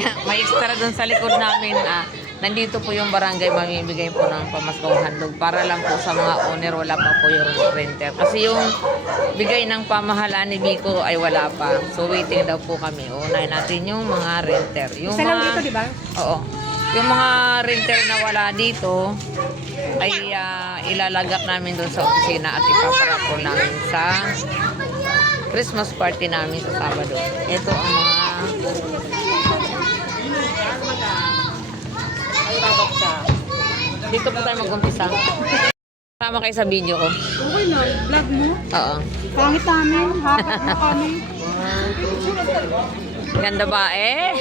may extra dun sa likod namin. Nandito po yung barangay, mamimigay po ng pamaskong handog para lang po sa mga owner, wala pa po yung renter. Kasi yung bigay ng pamahalaan ni Biko ay wala pa. So waiting daw po kami. Unahin natin yung mga renter. Yung Isa lang dito, di ba? Oo. Yung mga renter na wala dito ay ilalagak namin doon sa opisina at ipaparapol namin sa Christmas party namin sa Sabado. Ito ang mga dito po tayo mag-umpisa. Tama kayo sa video ko. Okay na, vlog mo. Oo. Pangit namin, hakat na kami. Ganda ba eh?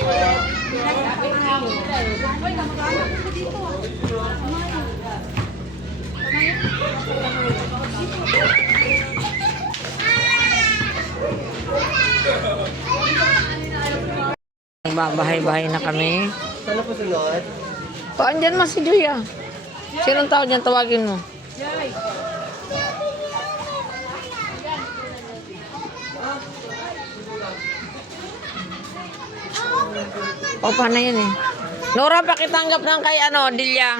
Bahay-bahay na kami. Sana po sunod? O, andyan mo si Juya. Sinong tao dyan? Tawagin mo. O, paano yun eh? Nora, pakitanggap ng kay Dilya.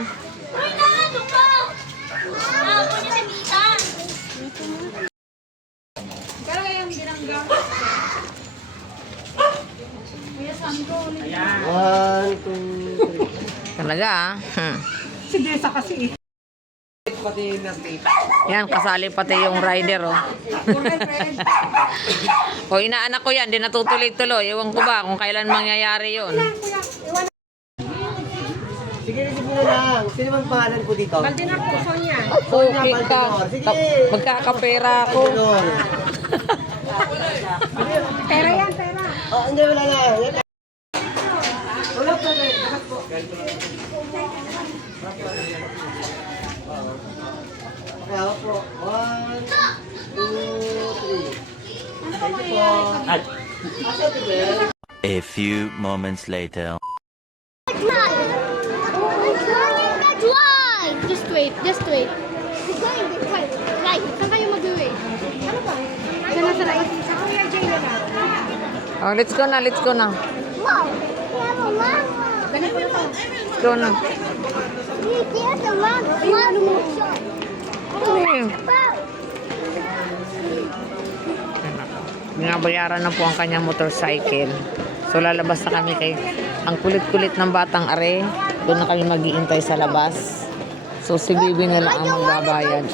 One, two, three. Talaga Si Desa kasi. Pati na tape. Yan, kasali pati yung rider O, inaanak ko yan, di natutuloy-tuloy. Ewan ko ba kung kailan mangyayari yun. Sige, sige muna lang. Sino bang pangalan po dito? Baldinar po, Sonia. Okay ka. Magkakapera ako. Pera yan, pera. Oh, hindi, wala na. Wala pa rin. Kaya po. One, two, three. Thank you po. Asa ito ba? A few moments later. That's why! Just wait, just wait. Right, saan kayo mag-wait? Ano ba? Diyan na sa right. Sa Kuya Jay na lang. Oh, let's go na, let's go na. Wow! We have a llama! Ganun po na to. Let's go na. There's a llama! Ano mo? Binabayaran na po ang kanyang motorcycle. So lalabas na kami kay ang kulit-kulit ng batang are. Doon na kami mag-iintay sa labas. So si Bibi na lang ang magbabayad.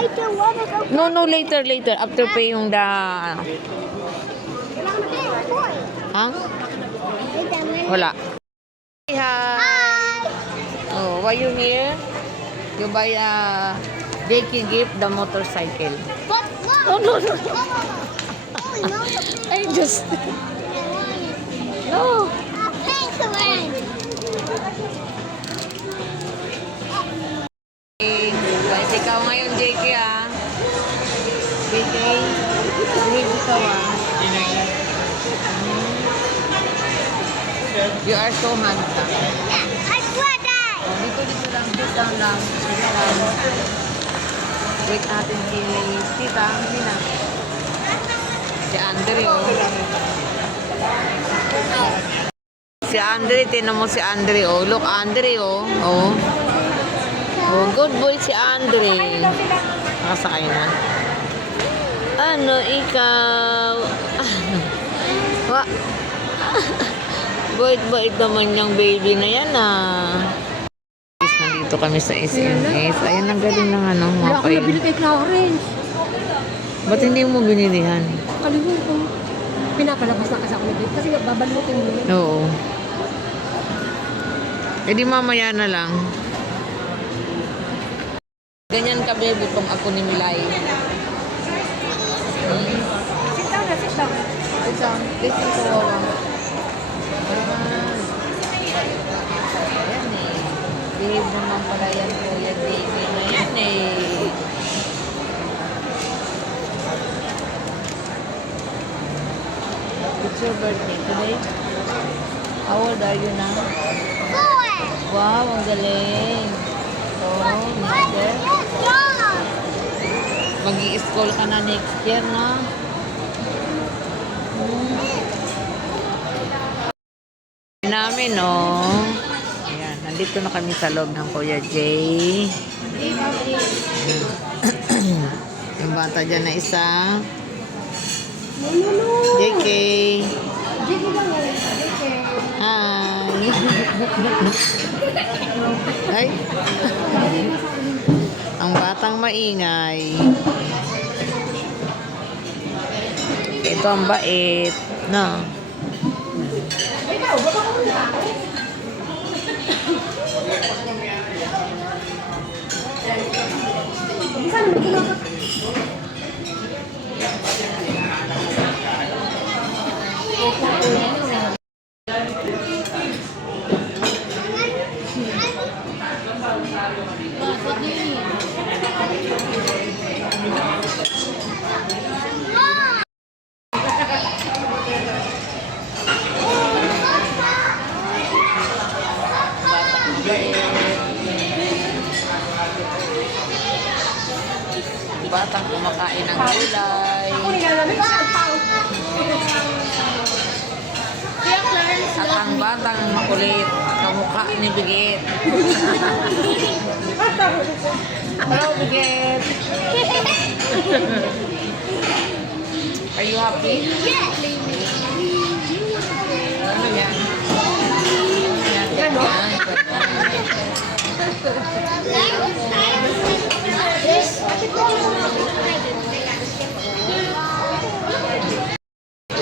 I don't wanna go. No, later. After pay yung Ha? Wala. Hi! Oh, why you here? You buy a Jakey gift the motorcycle. But No. oh, no. I just... No. Thanks, Elaine. Guys, ikaw ngayon, JK JK, behave ikaw You are so handsome. I swear Oh, dito lang, sit down lang. Wait natin si Tita, hindi na. Si Andre, Si Andre, tinan mo si Andre, Look, Andre, Oh, good boy si Andre. Nakasakay na. Ano, ikaw? Bait-bait naman yung baby na yan, Nandito kami sa SMS. Ayun, ang galing ng Wala akong mapay. nabili kay Clarence. Ba't hindi mo binilihan? Kalimutan ko. Pinapalabas na kasi ako nabili. Kasi babalutin mo. Oo. Eh di mamaya na lang. Ganyan ka, baby, kung ako ni Milay. Sit down na, sit down. This is kawawa. Ayan Behave naman pala yan, kuya baby na yan It's your birthday today? How old are you now? 4. Wow, ang galing. Next year? Mag-i-school ka na next year, no? namin, oh. Ayan, nandito na kami sa loob ng Kuya Jay. Yung bata dyan na isa. JK. Hi. Ay. Ang batang maingay. Ito ang bait. No. Batang kumakain ng gulay. At ang batang makulit, kamukha ni Bigit. Hello, Bigit. Are you happy? Yes. Ano yan?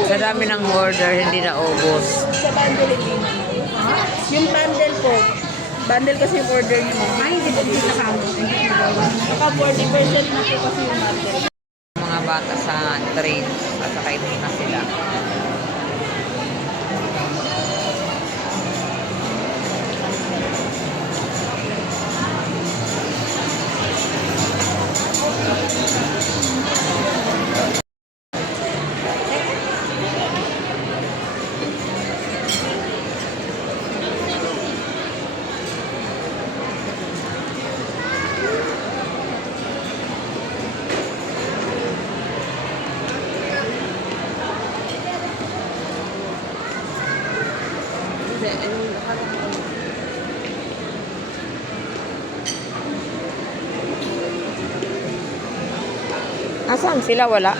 Sa dami ng order, hindi na ubos. Sa bundle hindi naman. Yung bundle po, bundle kasi yung order niyo. Ay, hindi po dito sa amin. Naka 40% na po kasi yung bundle. Mga bata sa train, sasakay muna sila. Asan sila? Wala.